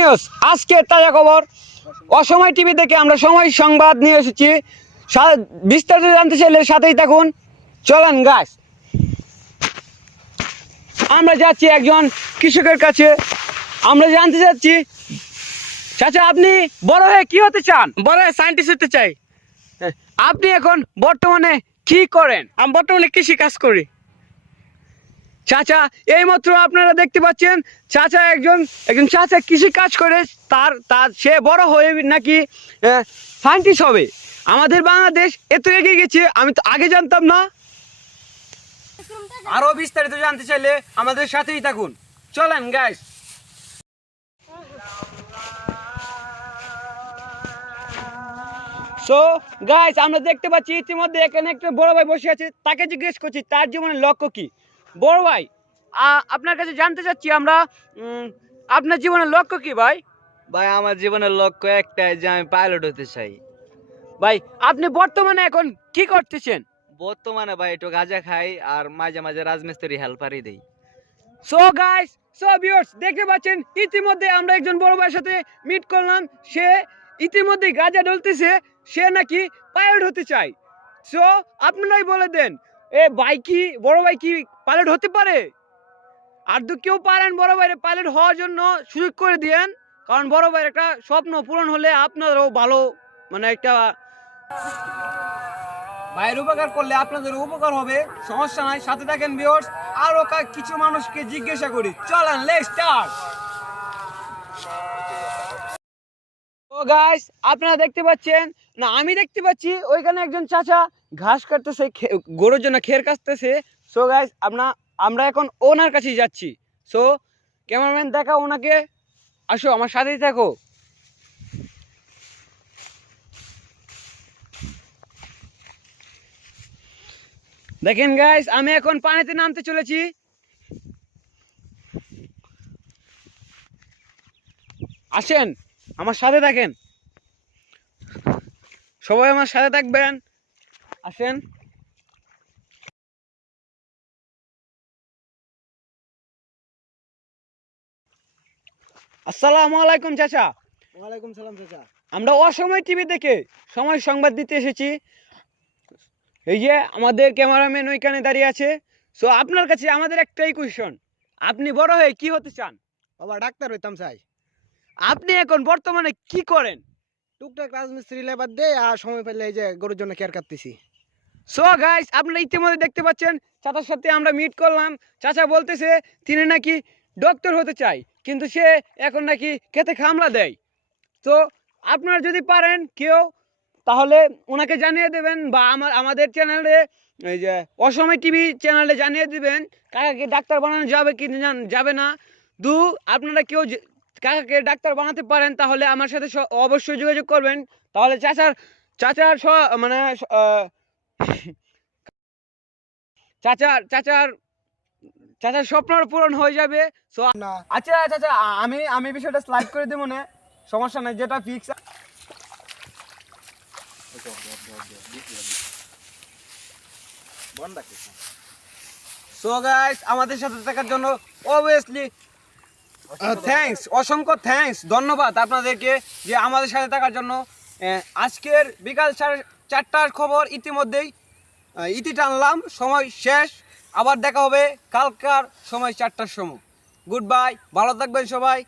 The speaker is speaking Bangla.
নিউজ আজকে তাজা খবর অসময় টিভি থেকে আমরা সময় সংবাদ নিয়ে এসেছি। বিস্তারিত জানতে চাইলে সাথেই থাকুন। চলেন গাইস, আমরা যাচ্ছি একজন কৃষকের কাছে। আমরা জানতে চাচ্ছি, চাচা আপনি বড় হয়ে কি হতে চান? বড় হয়ে সায়েন্টিস্ট হতে চাই। আপনি এখন বর্তমানে কি করেন? আমি বর্তমানে কৃষি কাজ করি। চাচা এইমাত্র আপনারা দেখতে পাচ্ছেন চাচা একজন চাচা কৃষি কাজ করে তার সে বড় হয়ে নাকি সায়েন্টিস্ট হবে। আমাদের বাংলাদেশ এত এগিয়ে গেছে, আমি তো আগে জানতাম না। আরো বিস্তারিত জানতে চাইলে আমাদের সাথেই থাকুন। চলেন গাইস। সো গাইস, আমরা দেখতে পাচ্ছি ইতিমধ্যে এখানে একটা বড় ভাই বসে আছে। তাকে জিজ্ঞেস করছি তার জীবনের লক্ষ্য কি। বড় ভাই, আপনার কাছে জানতে চাচ্ছি আমরা, আপনার জীবনের লক্ষ্য কি ভাই? ভাই আমার জীবনের লক্ষ্য একটাই, যে আমি পাইলট হতে চাই। ভাই আপনি বর্তমানে এখন কি করতেছেন? বর্তমানে ভাই একটু গাঁজা খাই আর মাঝে মাঝে রাজমিস্ত্রি হেল্পারই দেই। সো গাইস, সো ভিউয়ার্স, দেখতে পাচ্ছেন ইতিমধ্যে আমরা একজন বড় ভাইয়ের সাথে মিট করলাম। সে ইতিমধ্যে গাঁজা ঢলতেছে, সে নাকি পাইলট হতে চায়। সো আপনারাই বলে দেন, এ ভাই কি বড় ভাই কি পাইলট হতে পারে? আর তো কেউ পারেন বড় ভাইয়ের পাইলট হওয়ার জন্য সুযোগ করে দিয়েন, কারণ বড় ভাইয়ের একটা স্বপ্ন পূরণ হলে আপনারও ভালো, মানে একটা ভাইয়ের উপকার করলে আপনাদের উপকার হবে। সমস্যা নাই, সাথে থাকেন ভিউয়ার্স। আরো কিছু মানুষকে জিজ্ঞাসা করি, চলেন লেটস স্টার্ট। তো গাইস, আপনারা দেখতে পাচ্ছেন না, আমি দেখতে পাচ্ছি ওইখানে একজন চাচা ঘাস কাটতেছে, গরুর জন্য খের কাটতেছে। সো গাইস, আমরা এখন ওনার কাছেই যাচ্ছি। সো ক্যামেরাম্যান দেখা ওনাকে, আসো আমার সাথেই থাকো। দেখেন গাইস, আমি এখন পানিতে নামতে চলেছি। আসেন আমার সাথে থাকেন, সবাই আমার সাথে থাকবেন। আসেন। আসসালামু আলাইকুম চাচা। ওয়ালাইকুম সালাম চাচা। আমরা অসময় টিভি থেকে সময় সংবাদ দিতে এসেছি। এই যে আমাদের ক্যামেরাম্যান ওইখানে দাঁড়িয়ে আছে। সো আপনার কাছে আমাদের একটাই কোয়েশ্চন, আপনি বড় হয়ে কি হতে চান? বাবা ডাক্তার হইতাম চাই। আপনি এখন বর্তমানে কি করেন? টুকটাক রাজমিস্ত্রি লেবার দেয় আর সময় পেলে এই যে গরুর জন্য কেয়ার কাটতেছি। সো গাইস, আপনারা ইতিমধ্যে দেখতে পাচ্ছেন চাচার সাথে আমরা মিট করলাম। চাচা বলতেছে তিনি নাকি ডক্টর হতে চায়, কিন্তু সে এখন নাকি খেতে খামলা দেয়। তো আপনারা যদি পারেন কেউ, তাহলে ওনাকে জানিয়ে দেবেন, বা আমাদের চ্যানেলে, এই যে অসময় টিভি চ্যানেলে জানিয়ে দিবেন কাকাকে ডাক্তার বানানো যাবে কি যাবে না। আপনারা কেউ কাকাকে ডাক্তার বানাতে পারেন তাহলে আমার সাথে অবশ্যই যোগাযোগ করবেন। তাহলে চাচার মানে চাচার স্বপ্ন পূরণ হয়ে যাবে। সো না আচ্ছা চাচা, আমি বিষয়টা স্লাইড করে দেবো না, সমস্যা নাই, যেটা ফিক্স। সো গাইস, আমাদের সাথে থাকার জন্য অবভিয়াসলি থ্যাঙ্কস, অসংখ্য থ্যাঙ্কস, ধন্যবাদ আপনাদেরকে যে আমাদের সাথে থাকার জন্য। আজকের বিকাল 4টার খবর ইতিমধ্যেই ইতি টানলাম, সময় শেষ। আবার দেখা হবে কালকার সময় 4টার সময়। গুড বাই, ভালো থাকবেন সবাই।